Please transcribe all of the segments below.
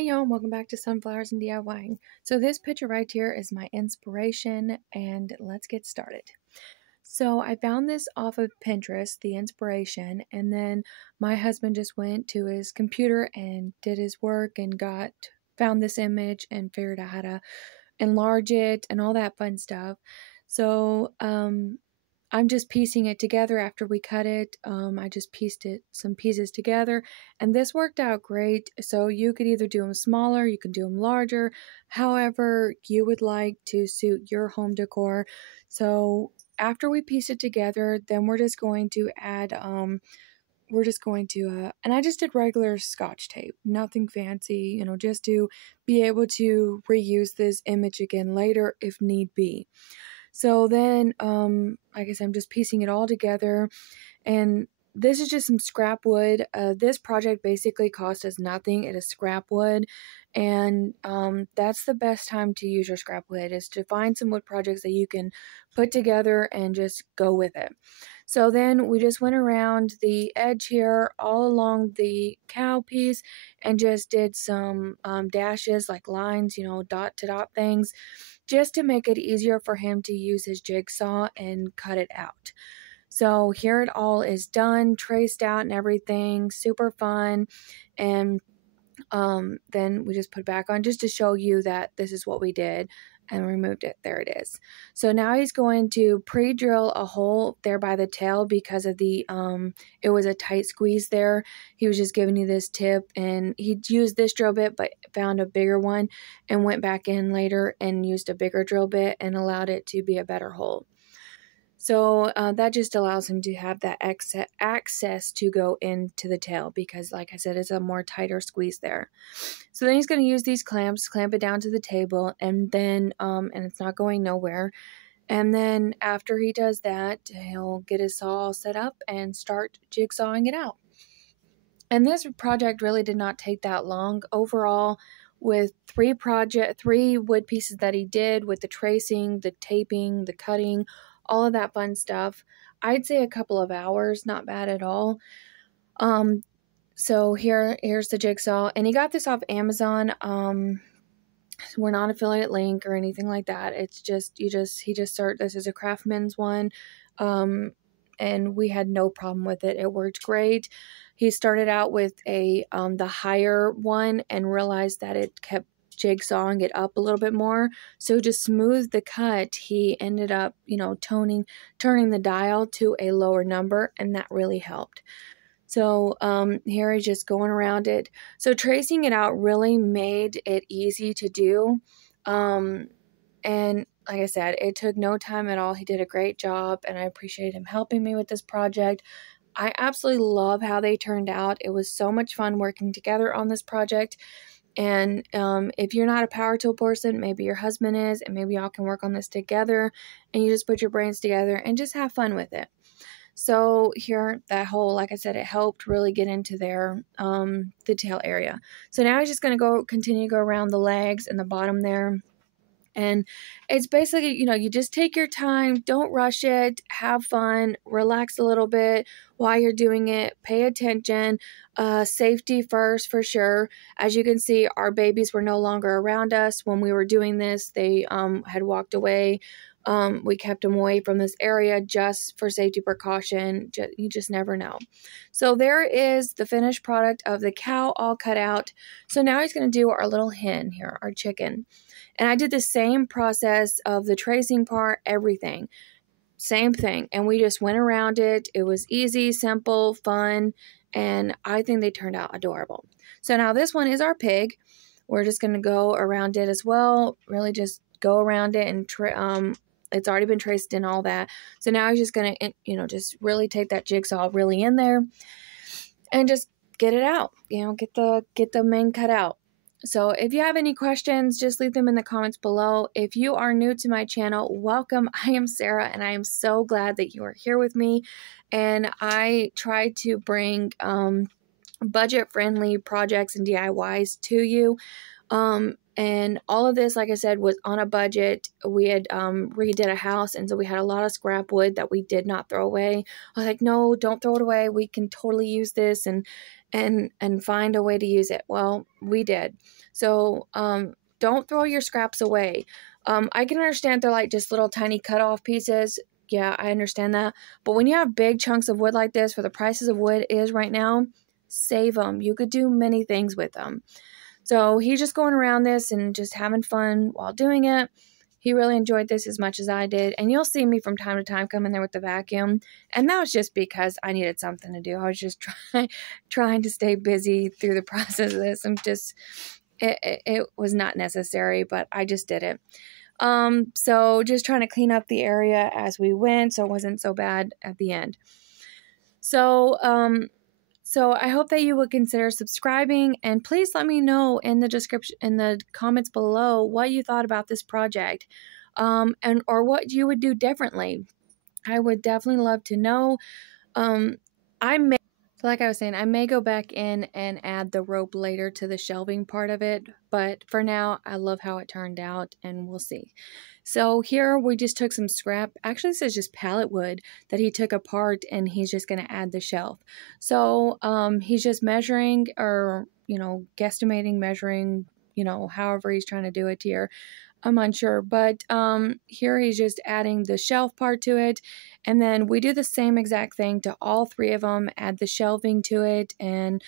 Hey y'all, welcome back to Sunflowers and DIYing. So this picture right here is my inspiration, and let's get started. So I found this off of Pinterest, the inspiration, and then my husband just went to his computer and did his work and found this image and figured out how to enlarge it and all that fun stuff. So I'm just piecing it together after we cut it. I just pieced some pieces together, and this worked out great. So you could either do them smaller, you can do them larger, however you would like to suit your home decor. So after we piece it together, then we're just going to add, and I just did regular Scotch tape, nothing fancy, just to be able to reuse this image again later if need be. So then, I guess I'm just piecing it all together, and this is just some scrap wood. This project basically cost us nothing. It is scrap wood, and that's the best time to use your scrap wood, is to find some wood projects that you can put together and just go with it. So then we just went around the edge here, all along the cow piece, and just did some dashes, like lines, dot to dot things, just to make it easier for him to use his jigsaw and cut it out. So here it all is done, traced out and everything, super fun. And then we just put it back on just to show you that this is what we did, and removed it. There it is. So now he's going to pre-drill a hole there by the tail because of the it was a tight squeeze there. He was just giving you this tip, and he used this drill bit but found a bigger one and went back in later and used a bigger drill bit and allowed it to be a better hole. So that just allows him to have that access to go into the tail, because like I said, it's a more tighter squeeze there. So then he's going to use these clamps, clamp it down to the table, and then, and it's not going nowhere. And then after he does that, he'll get his saw all set up and start jigsawing it out. And this project really did not take that long. Overall, with three wood pieces that he did, with the tracing, the taping, the cutting, all of that fun stuff, I'd say a couple of hours, not bad at all. So here's the jigsaw, and he got this off Amazon. We're not affiliate link or anything like that. It's just he just searched, this is a Craftsman's one, and we had no problem with it. It worked great. He started out with the higher one and realized that it kept jigsawing it up a little bit more. So to smooth the cut, he ended up, turning the dial to a lower number, and that really helped. So here he's just going around it. So tracing it out really made it easy to do. And like I said, it took no time at all. He did a great job, and I appreciate him helping me with this project. I absolutely love how they turned out. It was so much fun working together on this project. And if you're not a power tool person, maybe your husband is, and maybe y'all can work on this together, and you just put your brains together and just have fun with it. So here, that hole, like I said, it helped really get into there, the tail area. So now he's just going to continue to go around the legs and the bottom there. And it's basically, you just take your time, don't rush it, have fun, relax a little bit while you're doing it, pay attention, safety first for sure. As you can see, our babies were no longer around us when we were doing this. They had walked away. We kept them away from this area just for safety precaution. You just never know. So there is the finished product of the cow all cut out. So now he's going to do our little hen here, our chicken. And I did the same process of the tracing part, everything. Same thing. And we just went around it. It was easy, simple, fun, and I think they turned out adorable. So now this one is our pig. We're just going to go around it as well. Really just go around it, and it's already been traced and all that. So now I'm just going to, just really take that jigsaw really in there and just get it out, get the main cut out. So if you have any questions, just leave them in the comments below. If you are new to my channel, welcome. I am Sarah, and I am so glad that you are here with me. And I try to bring budget-friendly projects and DIYs to you. And all of this, like I said, was on a budget. We had redid a house, and so we had a lot of scrap wood that we did not throw away. I was like, no, don't throw it away. We can totally use this and find a way to use it. Well, we did. So don't throw your scraps away. I can understand they're like just little tiny cut off pieces. Yeah, I understand that. But when you have big chunks of wood like this, for the prices of wood is right now, save them. You could do many things with them. So he's just going around this and just having fun while doing it. He really enjoyed this as much as I did. And you'll see me from time to time come in there with the vacuum. And that was just because I needed something to do. I was just trying to stay busy through the process of this. It was not necessary, but I just did it. So just trying to clean up the area as we went, so it wasn't so bad at the end. So I hope that you would consider subscribing, and please let me know in the description, in the comments below, what you thought about this project, and or what you would do differently. I would definitely love to know. Like I was saying, I may go back in and add the rope later to the shelving part of it, but for now, I love how it turned out, and we'll see. So here we just took some scrap. Actually, this is just pallet wood that he took apart, and he's just going to add the shelf. So he's just measuring, or, guesstimating, measuring, however he's trying to do it here. I'm unsure, but here he's just adding the shelf part to it, and then we do the same exact thing to all three of them, add the shelving to it, and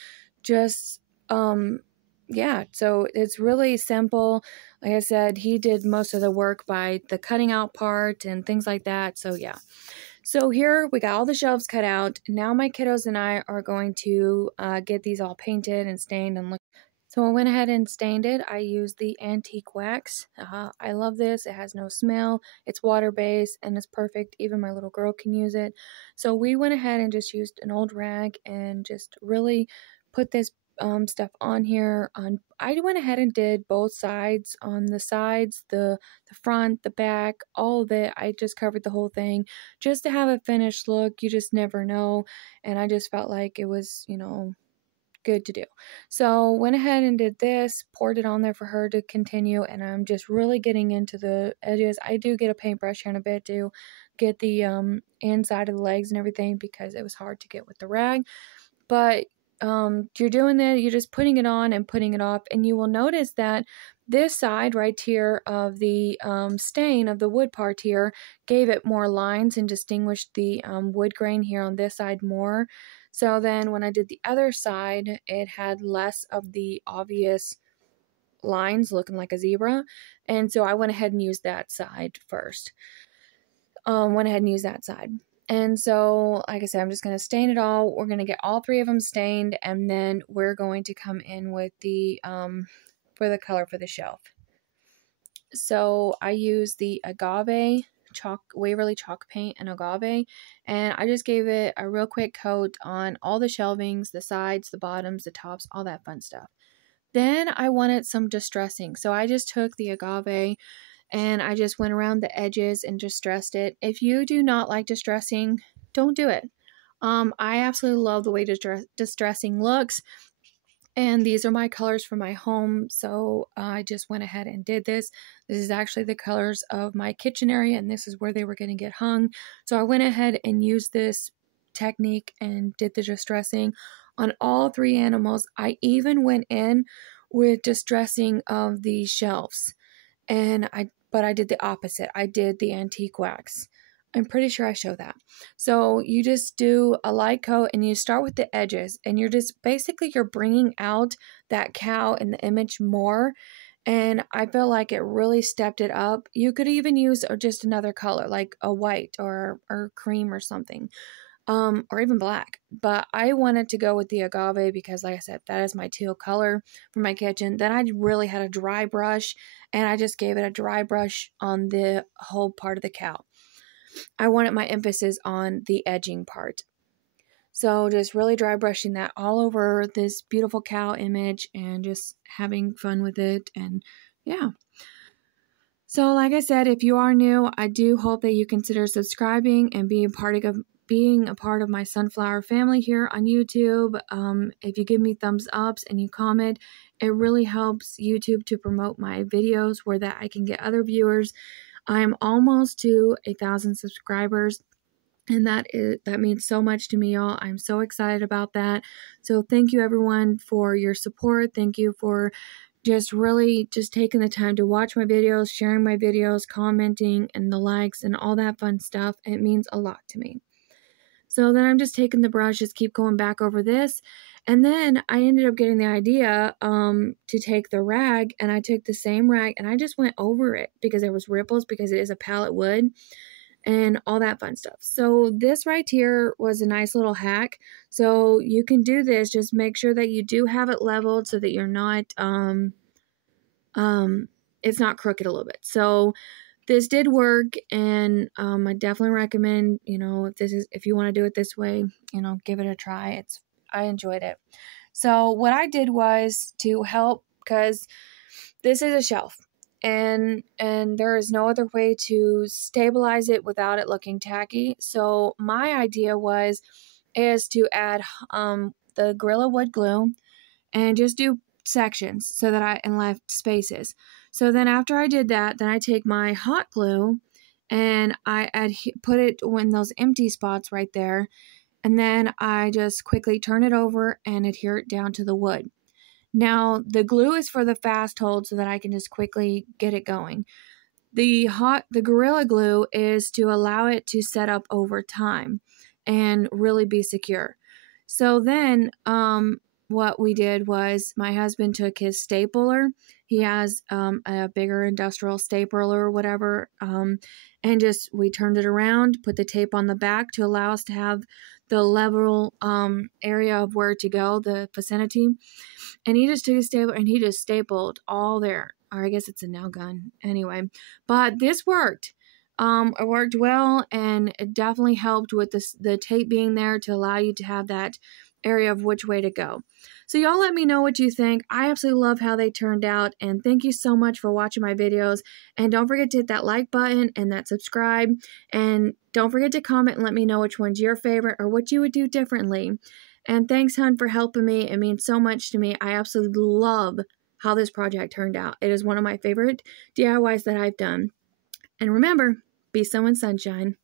just, yeah, so it's really simple. Like I said, he did most of the work by the cutting out part and things like that, so yeah. So here we got all the shelves cut out. Now my kiddos and I are going to get these all painted and stained and look. So I went ahead and stained it. I used the antique wax. I love this. It has no smell. It's water-based, and it's perfect. Even my little girl can use it. So we went ahead and just used an old rag and just really put this stuff on here. I went ahead and did both sides. On the sides, the front, the back, all of it. I just covered the whole thing just to have a finished look. You just never know. And I just felt like it was, good to do. So went ahead and did this, poured it on there for her to continue, and I'm just really getting into the edges. I do get a paintbrush here in a bit to get the inside of the legs and everything, because it was hard to get with the rag. But you're doing that, you're just putting it on and putting it off, and you will notice that this side right here of the stain of the wood part here gave it more lines and distinguished the wood grain here on this side more. So then when I did the other side, it had less of the obvious lines looking like a zebra. And so I went ahead and used that side first. And so, like I said, I'm just going to stain it all. We're going to get all three of them stained, and then we're going to come in with the, for the color for the shelf. So I used the agave Waverly chalk paint and agave, and I just gave it a real quick coat on all the shelvings, the sides, the bottoms, the tops, all that fun stuff. Then I wanted some distressing, so I just took the agave and I just went around the edges and distressed it. If you do not like distressing, don't do it. I absolutely love the way distressing looks. And these are my colors for my home, so I just went ahead and did this. This is actually the colors of my kitchen area, and this is where they were going to get hung. So I went ahead and used this technique and did the distressing on all three animals. I even went in with distressing of the shelves, but I did the opposite. I did the antique wax. I'm pretty sure I show that. So you just do a light coat, and you start with the edges, and you're bringing out that cow in the image more. And I feel like it really stepped it up. You could even use just another color, like a white or cream or something, or even black. But I wanted to go with the agave because, like I said, that is my teal color for my kitchen. Then I really had a dry brush, and I just gave it a dry brush on the whole part of the cow. I wanted my emphasis on the edging part. So just really dry brushing that all over this beautiful cow image and just having fun with it. And yeah. So like I said, if you are new, I do hope that you consider subscribing and being a part of my sunflower family here on YouTube. If you give me thumbs ups and you comment, It really helps YouTube to promote my videos where that I can get other viewers. I'm almost to 1,000 subscribers, and that means so much to me, y'all. I'm so excited about that. So thank you everyone for your support. Thank you for really taking the time to watch my videos, sharing my videos, commenting, and the likes and all that fun stuff. It means a lot to me. So then I'm just taking the brush, just keep going back over this. And then I ended up getting the idea to take the rag, and I took the same rag and I just went over it because there was ripples, because it is a pallet wood and all that fun stuff. So this right here was a nice little hack. So you can do this, just make sure that you do have it leveled so that you're not, it's not crooked a little bit. So this did work, and I definitely recommend, if you want to do it this way, give it a try. I enjoyed it. So what I did was to help, because this is a shelf, and there is no other way to stabilize it without it looking tacky. So my idea is to add the Gorilla Wood glue and just do sections so that and left spaces. So then after I did that, then I take my hot glue and I put it in those empty spots right there, and then I just quickly turn it over and adhere it down to the wood. Now the glue is for the fast hold so that I can just quickly get it going. The Gorilla Glue is to allow it to set up over time and really be secure. So then what we did was my husband took his stapler. He has a bigger industrial stapler or whatever, and we turned it around, put the tape on the back to allow us to have the level area of where to go, the vicinity. And he just took a stapler and he just stapled all there. Or I guess it's a nail gun. Anyway, but this worked. It worked well, and it definitely helped with the tape being there to allow you to have that area of which way to go. So y'all let me know what you think. I absolutely love how they turned out, and thank you so much for watching my videos. And don't forget to hit that like button and that subscribe, and don't forget to comment and let me know which one's your favorite or what you would do differently. And thanks, hun, for helping me. It means so much to me. I absolutely love how this project turned out. It is one of my favorite DIYs that I've done. And remember, be someone's sunshine.